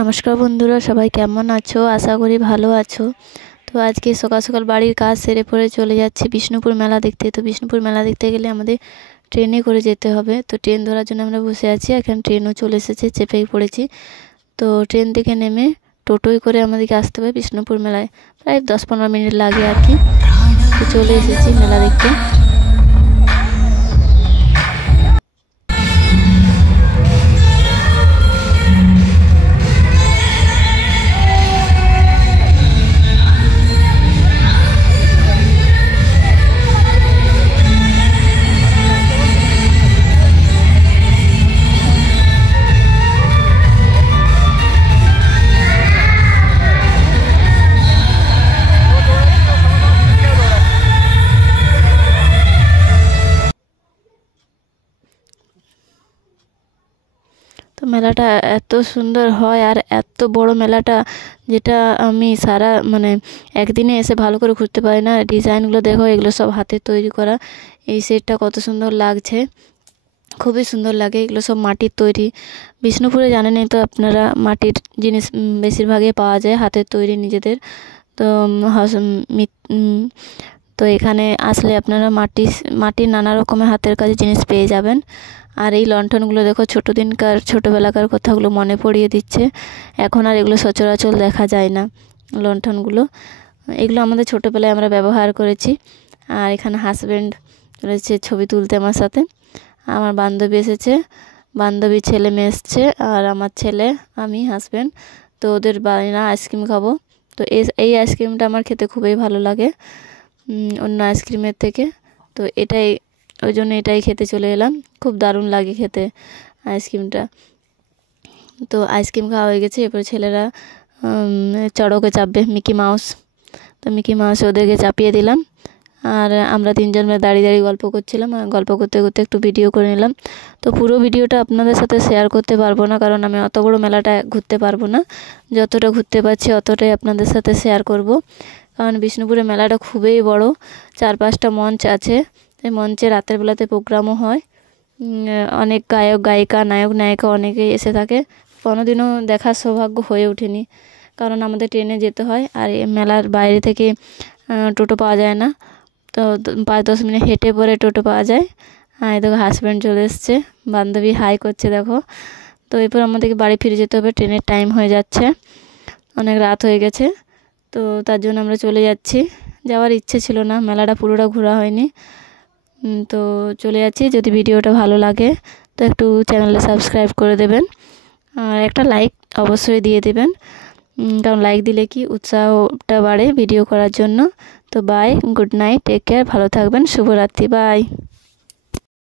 নমস্কার বন্ধুরা, সবাই কেমন আছো? আশা করি ভালো আছো। তো আজকে সকাল সকাল বাড়ির কাজ সেরে পরে চলে যাচ্ছি বিষ্ণুপুর মেলা দেখতে। তো বিষ্ণুপুর মেলা দেখতে গেলে আমাদের ট্রেনে করে যেতে হবে। তো ট্রেন ধরার জন্য আমরা বসে আছি। এখন ট্রেনও চলে এসেছে, চেপেই পড়েছি। তো ট্রেন থেকে নেমে টোটোয় করে আমাদেরকে আসতে হবে বিষ্ণুপুর মেলায়। প্রায় 10-15 মিনিট লাগে আর কি। তো চলে এসেছি মেলা দেখতে। তো মেলাটা এত সুন্দর হয় আর এত বড় মেলাটা, যেটা আমি সারা একদিনে এসে ভালো করে ঘুরতে পারি না। ডিজাইনগুলো দেখো, এগুলো সব হাতে তৈরি করা। এই সেটটা কত সুন্দর লাগছে, খুবই সুন্দর লাগে। এগুলো সব মাটির তৈরি। বিষ্ণুপুরে জানেনই তো আপনারা, মাটির জিনিস বেশিরভাগই পাওয়া যায়, হাতের তৈরি নিজেদের। তো তো এখানে আসলে আপনারা মাটির নানা রকমের হাতের কাজের জিনিস পেয়ে যাবেন। আর এই লণ্ঠনগুলো দেখো, ছোটোবেলাকার কথাগুলো মনে পড়িয়ে দিচ্ছে। এখন আর এগুলো সচরাচর দেখা যায় না লণ্ঠনগুলো। এগুলো আমাদের ছোটোবেলায় আমরা ব্যবহার করেছি। আর এখানে হাজব্যান্ড রয়েছে ছবি তুলতে আমার সাথে। আমার বান্ধবী এসেছে, বান্ধবীর ছেলে মেয়ে এসছে, আর আমার ছেলে, আমি, হাজব্যান্ড। তো ওদের বানানো আইসক্রিম খাবো। তো এই আইসক্রিমটা আমার খেতে খুবই ভালো লাগে অন্য আইসক্রিমের থেকে। তো ওই জন্য এটাই খেতে চলে এলাম। খুব দারুণ লাগে খেতে আইসক্রিমটা। তো আইসক্রিম খাওয়া হয়ে গেছে। এরপরে ছেলেরা চড়কে চাপবে, মিকি মাউস। তো মিকি মাউস ওদেরকে চাপিয়ে দিলাম। আর আমরা তিনজন মিলে দাঁড়িয়ে দাঁড়িয়ে গল্প করছিলাম। আর গল্প করতে করতে একটু ভিডিও করে নিলাম। তো পুরো ভিডিওটা আপনাদের সাথে শেয়ার করতে পারবো না, কারণ আমি অত বড় মেলাটা ঘুরতে পারবো না। যতটা ঘুরতে পারছি অতটাই আপনাদের সাথে শেয়ার করব। কারণ বিষ্ণুপুরের মেলাটা খুবই বড়, 4-5টা মঞ্চ আছে। এই মঞ্চে রাতের বেলাতে প্রোগ্রামও হয়। অনেক গায়ক গায়িকা, নায়ক নায়িকা অনেকেই এসে থাকে। কোনোদিনও দেখার সৌভাগ্য হয়ে ওঠেনি, কারণ আমাদের ট্রেনে যেতে হয়। আর এই মেলার বাইরে থেকে টোটো পাওয়া যায় না। তো 5-10 মিনিট হেঁটে পরে টোটো পাওয়া যায়। এই দেখো হাজব্যান্ড চলে এসছে, বান্ধবী হাই করছে দেখো। তো এরপর আমাদেরকে বাড়ি ফিরে যেতে হবে, ট্রেনের টাইম হয়ে যাচ্ছে, অনেক রাত হয়ে গেছে। তো তার জন্য আমরা চলে যাচ্ছি। যাওয়ার ইচ্ছে ছিল না, মেলাটা পুরোটা ঘোরা হয়নি। তো চলে যাচ্ছি। যদি ভিডিওটা ভালো লাগে তো একটু চ্যানেলে সাবস্ক্রাইব করে দেবেন, আর একটা লাইক অবশ্যই দিয়ে দেবেন, কারণ লাইক দিলে কি উৎসাহটা বাড়ে ভিডিও করার জন্য। তো bye, good night, take care, ভালো থাকবেন, শুভরাত্রি, বাই।